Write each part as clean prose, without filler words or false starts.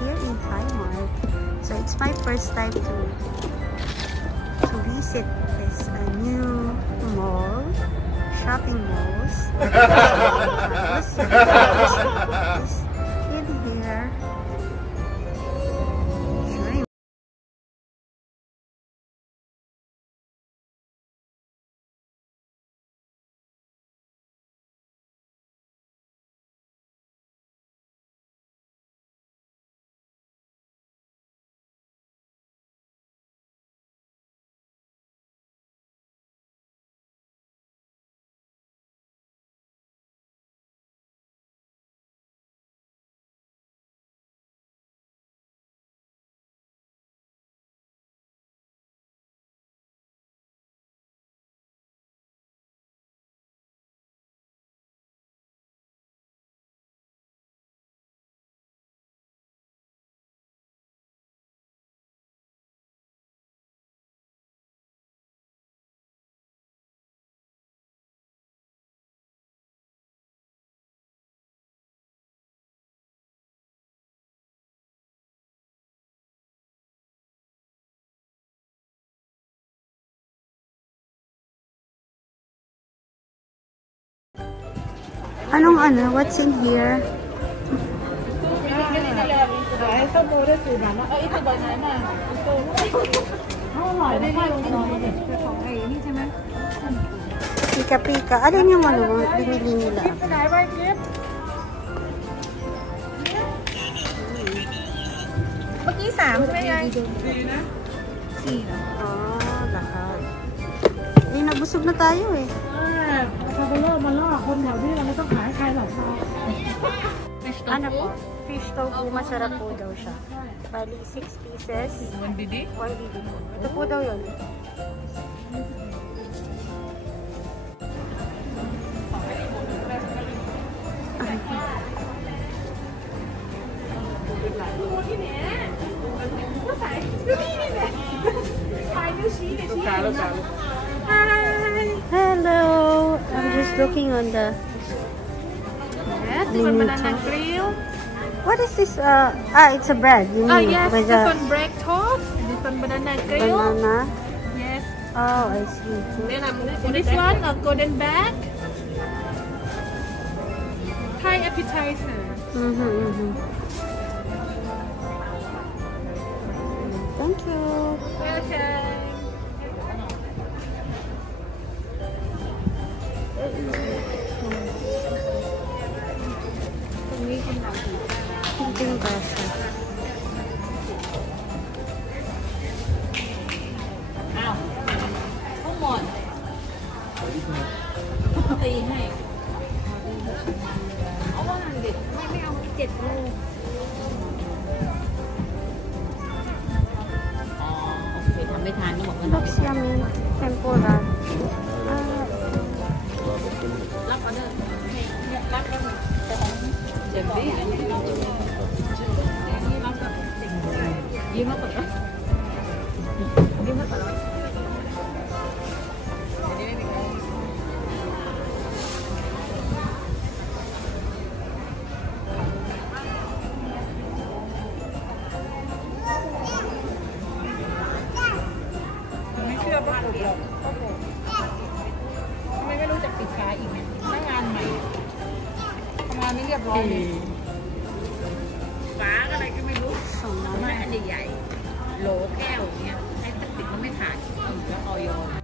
here in Primark. So it's my first time to visit this new mall, shopping malls. In here. Anong ano? What's in here? Ito mura sila. Ito banana. Ito. Pika-pika. Alin yung ano binili nila? Mag-isa. Lahat. Nabusog na tayo eh. Ano po? Fish tofu, masarap po daw siya. Bali, 6 pieces. 1 BD? 1 BD po. Ito po daw yun. Hello! I'm just looking on the menu tag. What is this? It's a bread. You mean, yes, with this one bread toast. This one banana grill. Banana? Yes. Oh, I see. This one, a golden bag. Thai appetizer. Thank you. Okay. Kunting basa. Không một. Tùy hay. Không có hàng Việt. Mấy ông 7 luôn. Ok,ทำไม่ทานก็บอกว่า Looks yummy. Tempura. รับออเดอร์รับแล้วแต่ของเจ็บดิอันนี้รับแบบยิ้มมาก่อนนะยิ้มมาก่อนนะอันนี้ไม่มีใครไม่เชื่อป้าปุ๋ยหรอกป้าปุ๋ยทำไมไม่รู้จักปิดฟ้าอีกเนี่ยหน้างานใหม่ทำงานไม่เรียบร้อยเลยฟ้าอะไรก็ไม่รู้มาอันใหญ่ๆโหลแก้วอย่างเงี้ยให้พลาสติกมันไม่ขาดแล้วออยล์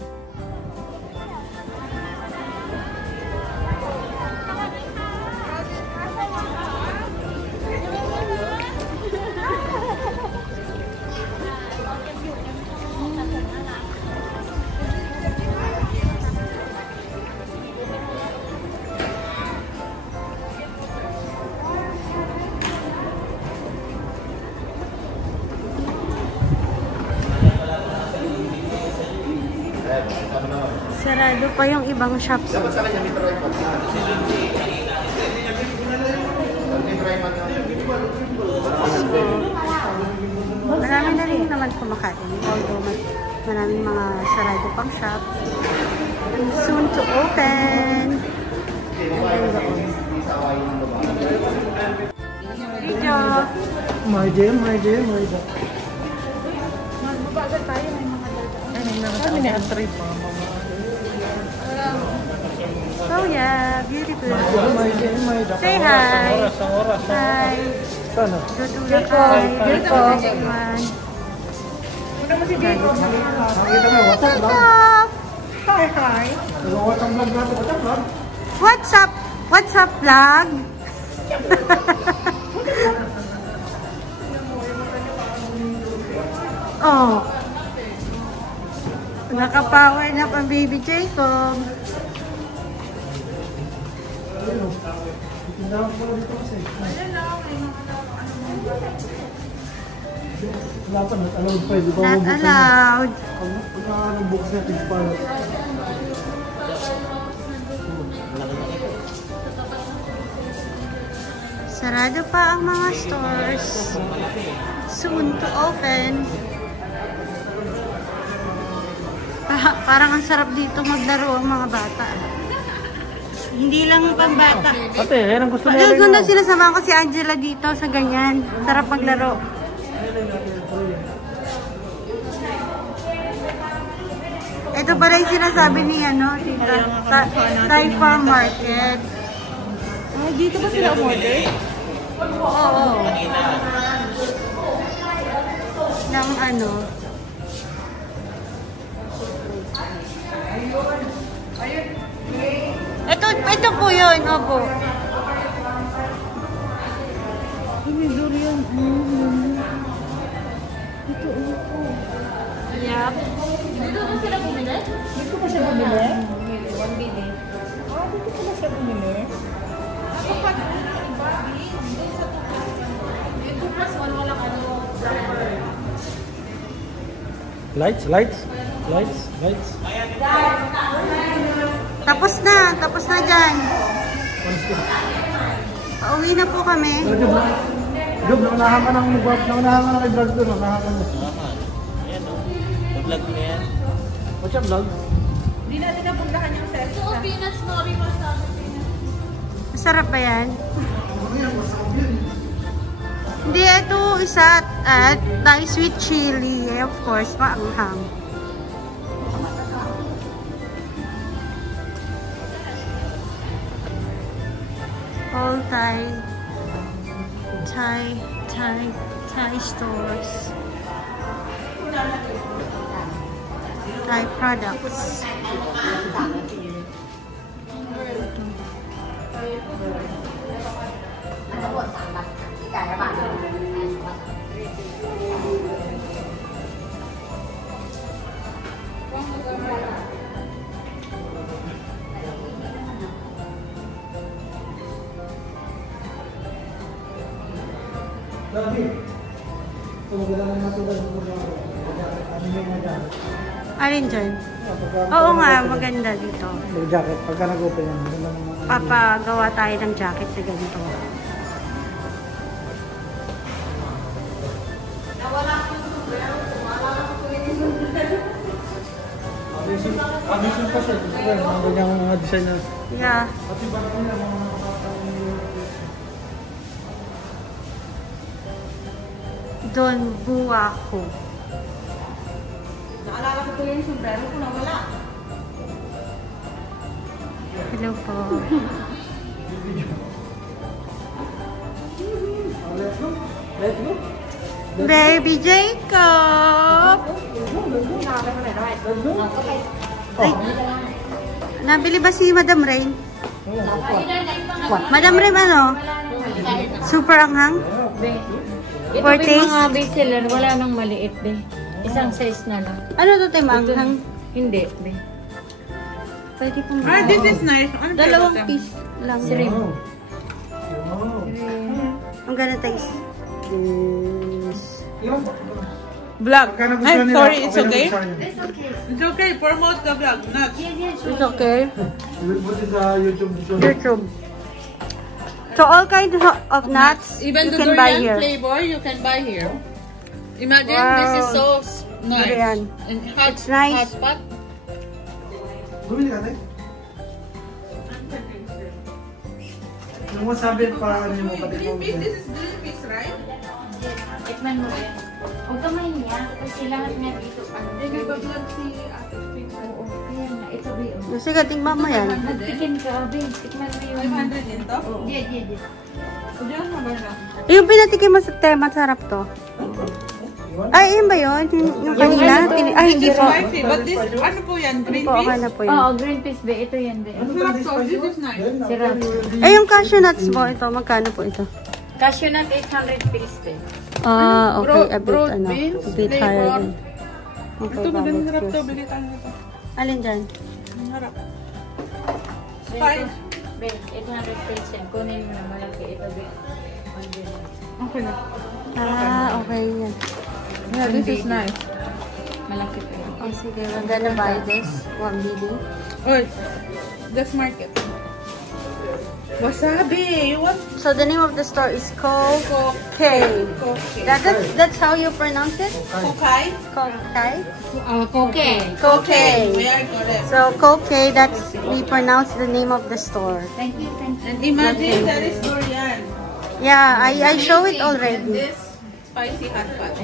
Sarado pa yung ibang shops. So, marami na rin naman kumakain. Although maraming mga sarado pang shop. And soon to open. Video. Magbabagal tayo, may mga data. Kami na ang trip. Oh yeah, beautiful. Say hi. Hi. Sana. Luto na kayo. Jacob. Everyone. Ano mo si Jacob? Jacob! Hi, hi. What's up? What's up, vlog? Oh. Nakapower na pa baby Jacob. Not allowed. Sarado pa ang mga stores. Soon to open. Parang ang sarap dito maglaro ang mga bata. Hindi lang pambata. Ate, yan ang gusto mo. Doon na sinasama ko si Angela dito sa ganyan. Sarap maglaro. Ito pala yung sinasabi ni Thai Farm Market. Dito ba sila umorder? Oo. Ng ano. Ito po yun. Opo. May durian. Ito. Yep. Dito ba sila bumili? Dito ba siya bumili? Dito ba siya bumili? Lights. Tapos na dyan. Pauwi na po kami. Job, naunahan ka ng vlog doon. Naunahan ka na. Ayan o. Vlog mo yan. What's up, vlog? Hindi natin napuntahan yung set. So, peanuts, nori, masama, peanuts. Masarap ba yan? Hindi, ito isa at Thai sweet chili. Of course, maanghang. All Thai stores. Thai products. Alin dyan? Oo nga, maganda dito. Jacket, pagka nag-open yan. Papagawa tayo ng jacket na ganito. Abisin pa siya. Mga ganyang mga design na. Yeah. Don Buaco. Naalala ko yung sombrero ko na wala. Hello po. Let's go. Baby Jacob! Ay, nabili ba si Madam Rain? Madam Rain ano? Super anghang? Ito For yung taste? mga bestseller, wala nang maliit, be. Isang size na lang. Ano to tayo maanghang? Hindi, be. Pwede pong This is nice. Ano dalawang piece lang. Shrimp. Ang gana taste. Vlog. I'm sorry, it's okay? It's It's okay. Promote the vlog. Not. It's okay. We'll put it sa YouTube. YouTube. So all kinds of nuts Even you the can buy durian here. flavor, you can buy here. Imagine this is so nice. Durian. And hot, It's nice. hot pot. Bumili ka, te? Yung wasabi pa, ano yung pati Green peas, this is green peas, right? Tikman mo yan. Huwag ka mahiya. Kasi lahat nga dito. Hindi ba vlog si Ate Pink? Oo, kaya nga. Ito ba yun? Sige, tingnan mo yan. Magtikim ka, Abe. Tikman mo yun. 500 din to? Oo. Di. Diyan na ba na? Yung pinatikim mo sa tema, sarap to. Ay, yun ba yun? Yung kanina? Ay, hindi This is po. spicy, but this, ano po yan? Hindi Green po, okay peas? na po yun. Oo, green peas ba? Ito yan, be. Ang sarap to, this is nice. Sarap. Ay, yung cashew nuts mo, ito, magkano po ito? Cashew nut, 800 pesos, be. Ah, okay, a bit, Broad ano, beans, a bit higher flavor. din. Okay, Ito, magandang sarap to, barbecue. bili tayo nito. Alin dyan? Ang harap. So, Fine. ito, be, 800 pesos yan. Kunin mo na malaki. Ito, be. Okay na. Ah, okay yan. Yeah, this is nice. Malaki pa yan. Oh, sige, we're gonna buy this. One BD. Oh, this market. Wasabi! You want So, the name of the store is Kokay. Kokay. That's how you pronounce it? Kokay? Kokay? Koke. Kokay. We are correct. So, Kokay, that's, we pronounce the name of the store. Thank you, thank you. And imagine that is durian. Yeah, I show it And already. this spicy hot pot.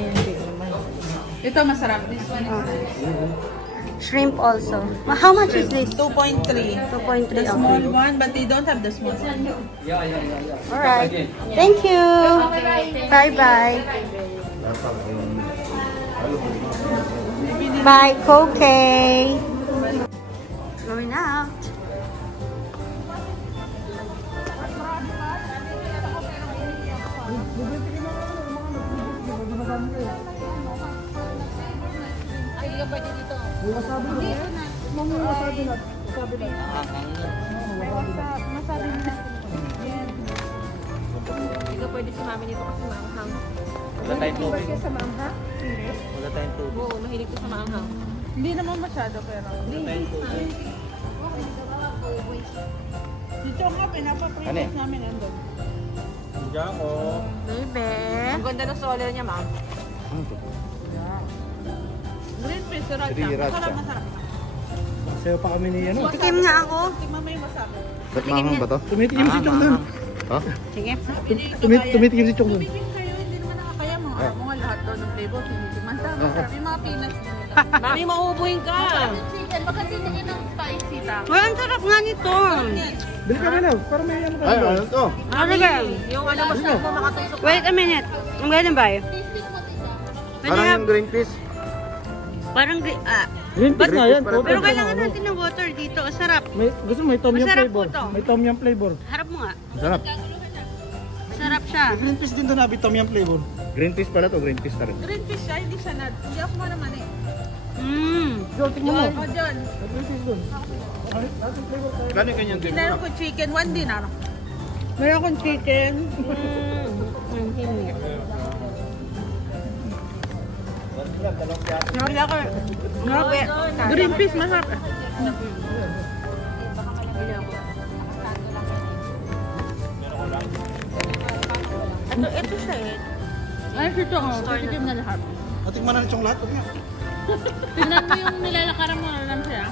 Ito masarap. This one is Shrimp also. How much is this? 2.3. 2.3. The small Okay. one, but they don't have the small one. Alright. Thank you. Bye-bye. Bye, Kokay. Going out. Hindi ka pwede sumami nito kasi maanghang. Wala tayong tubig. Sa mangha? Wala tayong tubig. Oo, mahilig ko sa maanghang. Hindi naman masyado pero. Wala tayong tubig. Dito nga, pinapapritis namin andun. Diyan ko. Baby. Ang ganda ng solar niya, ma'am. Green peas, sriracha. Masarap, masarap. Sayo pa kami ni ano. Tikim nga ako. Tingnan mo yung wasabi. Ba't mahang ba to? Tumitikim si Chong doon. Ha? Sige. Tumitikim si Chong doon. Tumigil kayo, hindi naman nakakaya mga lahat daw ng flavor. Tinitigman sa masarap. Yung mga peanuts na nila. Mami, mauubuhin ka. Chicken, baka titigin ng spicy ta. Well, ang sarap nga nito. Bili kami na. Para may ano ka. Ay, ano to? Ano ba? Yung ano, basta mo makatusok. Wait a minute. I'm gonna buy. Parang yung green peas. Parang, Green peas nga yan. pero kailangan natin ng water dito. Sarap. Gusto mo may tom yum Masarap flavor. po to. May tom yum flavor. Harap mo nga. Sarap. Sarap siya. Green peas din to nabi tom yum flavor. Green peas pala to, green peas pa rin. Green fish siya, hindi siya nut. Hindi ako man naman eh. John, tingnan mo. O, John. Green peas doon. Gano'n kanyang green Meron ko chicken, 1 dinar. Meron akong chicken. Green peas, masarap. Ito siya eh. Ay, ito nga. Titigim na lahat. Ating manan itong lahat. Huwag nga. Tingnan mo yung nilalakaran mo, alam siya.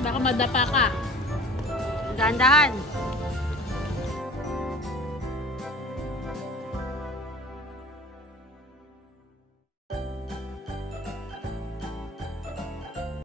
Baka madapa ka. Dahan-dahan.